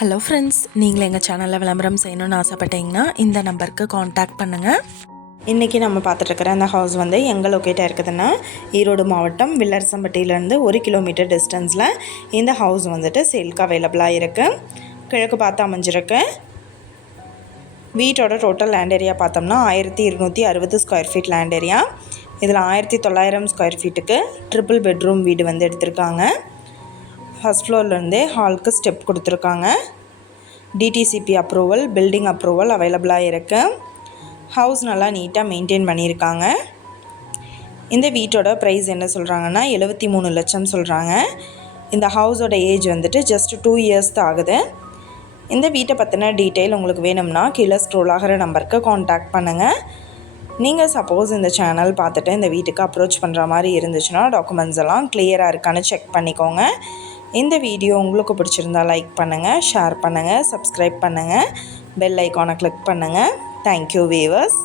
Hello friends, நீங்கள் எங்கள் சேனலில் விளம்பரம் செய்யணும்னு ஆசைப்பட்டீங்கன்னா இந்த நம்பருக்கு காண்டாக்ட் பண்ணுங்கள். இன்றைக்கி நம்ம பார்த்துட்ருக்கிற அந்த ஹவுஸ் வந்து எங்கே லொக்கேட்டாக இருக்குதுன்னா ஈரோடு மாவட்டம் வில்லரசம்பட்டியிலேருந்து 1 கிலோமீட்டர் டிஸ்டன்ஸில் இந்த ஹவுஸ் வந்துட்டு சேல்க்கு அவைலபிளாக இருக்குது. கிழக்கு பார்த்து அமைஞ்சிருக்கு. வீட்டோட டோட்டல் லேண்ட் ஏரியா பார்த்தோம்னா 1260 ஸ்கொயர் ஃபீட் லேண்ட் ஏரியா. இதில் 1900 ஸ்கொயர் ஃபீட்டுக்கு ட்ரிபிள் பெட்ரூம் வீடு வந்து எடுத்திருக்காங்க. ஃபஸ்ட் ஃப்ளோர்லேருந்தே ஹாலுக்கு ஸ்டெப் கொடுத்துருக்காங்க. டிடிசிபி அப்ரூவல், பில்டிங் அப்ரூவல் அவைலபிளாக இருக்குது. ஹவுஸ் நல்லா நீட்டாக மெயின்டைன் பண்ணியிருக்காங்க. இந்த வீட்டோட ப்ரைஸ் என்ன சொல்கிறாங்கன்னா 73 லட்சம் சொல்கிறாங்க. இந்த ஹவுஸோட ஏஜ் வந்துட்டு ஜஸ்ட் 2 இயர்ஸ் தான் ஆகுது. இந்த வீட்டை பற்றின டீட்டெயில் உங்களுக்கு வேணும்னா கீழே ஸ்க்ரோல் ஆகிற நம்பருக்கு காண்டாக்ட் பண்ணுங்கள். நீங்கள் சப்போஸ் இந்த சேனல் பார்த்துட்டு இந்த வீட்டுக்கு அப்ரோச் பண்ணுற மாதிரி இருந்துச்சுன்னா டாக்குமெண்ட்ஸ் எல்லாம் கிளியராக இருக்கான்னு செக் பண்ணிக்கோங்க. இந்த வீடியோ உங்களுக்கு பிடிச்சிருந்தா லைக் பண்ணுங்கள், ஷேர் பண்ணுங்கள், சப்ஸ்கிரைப் பண்ணுங்கள், பெல் ஐக்கானை கிளிக் பண்ணுங்கள். Thank you viewers.